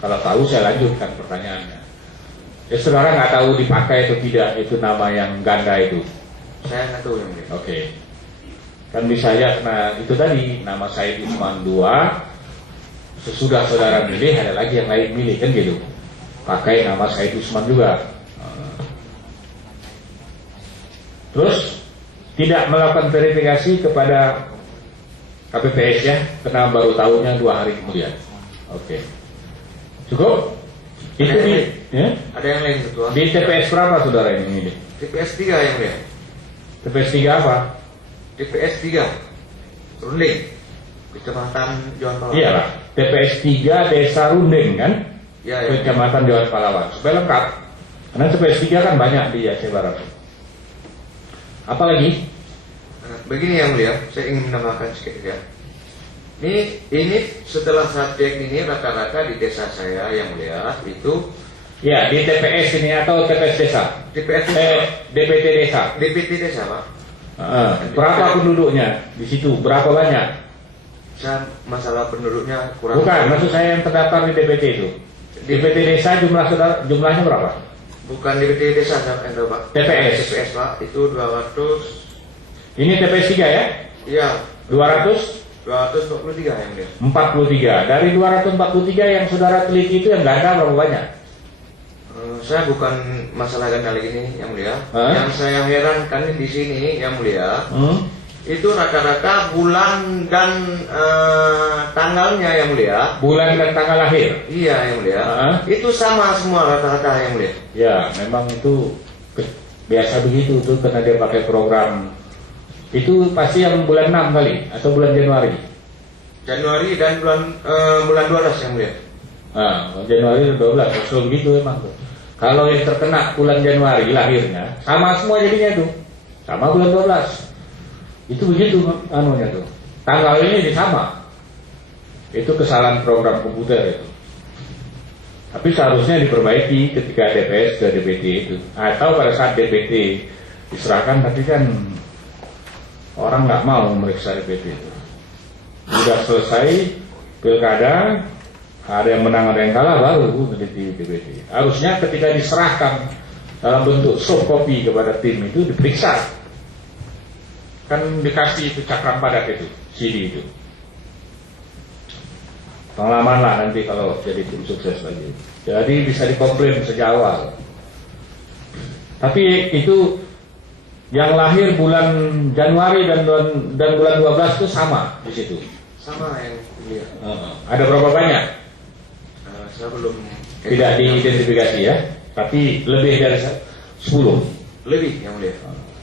Kalau tahu saya lanjutkan pertanyaannya. Ya saudara nggak tahu dipakai atau tidak itu nama yang ganda itu? Saya nggak tahu yang mulia. Oke. Kan bisa ya karena itu tadi nama Said Usman 2. Sesudah saudara milih ada lagi yang lain milih kan gitu. Pakai nama Said Usman juga. Terus tidak melakukan verifikasi kepada KPPS ya, karena baru tahunya 2 hari kemudian. Oke. Cukup? Itu ya? Ada yang lain ketua? Di TPS berapa saudara ini milih? TPS 3 yang mulia. TPS 3 apa? TPS 3 Runding, Kecamatan Johan Palawan. Iya lah. TPS 3 Desa Runding kan? Ya, ya. Kecamatan Johan Palawan. Supaya lengkap. Karena TPS 3 kan banyak di Aceh Barat. Apa lagi? Begini yang mulia, saya ingin menambahkan sedikit ya. Ini setelah saya cek ini rata-rata di desa saya yang mulia itu Ya, di TPS ini atau TPS desa? TPS DPT desa. DPT desa Pak. Berapa penduduknya di situ? Berapa banyak? Saya masalah penduduknya kurang. Bukan, maksud saya yang terdaftar di DPT itu. DPT desa jumlahnya berapa? Bukan DPT desa itu Pak. TPS. TPS Pak itu 200. Ini TPS 3 ya? Iya. 243 yang mulia. 43. Dari 243 yang saudara teliti itu yang ganda berapa banyak? Saya bukan masalah ganda lagi ini yang mulia. Hah? Yang saya herankan di sini yang mulia, itu rata-rata bulan dan tanggalnya yang mulia. Bulan dan tanggal lahir? Iya yang mulia. Itu sama semua rata-rata yang mulia. Ya, memang itu biasa begitu tuh karena dia pakai program. Itu pasti yang bulan 6 kali atau bulan Januari? Januari dan bulan 12 yang mulia. Januari 12, selalu begitu emang tuh. Kalau yang terkena bulan Januari lahirnya, sama semua jadinya tuh. Sama bulan 12. Itu begitu anunya tuh. Tanggal ini sama. Itu kesalahan program komputer itu. Tapi seharusnya diperbaiki ketika DPS ke DPT itu. Atau pada saat DPT diserahkan, tapi kan orang nggak mau meriksa DPT itu. Sudah selesai pilkada, ada yang menang ada yang kalah baru meneliti DPT. Harusnya ketika diserahkan dalam bentuk soft copy kepada tim itu diperiksa. Kan dikasih itu cakram padat itu, CD itu. Pengalaman lah nanti kalau jadi tim sukses lagi. Jadi bisa dikomplain sejak awal. Tapi itu yang lahir bulan Januari dan bulan 12 itu sama di situ. Sama yang mulia. Ada berapa banyak? Saya belum. Tidak diidentifikasi ya, tapi lebih dari 10. Lebih yang mulia.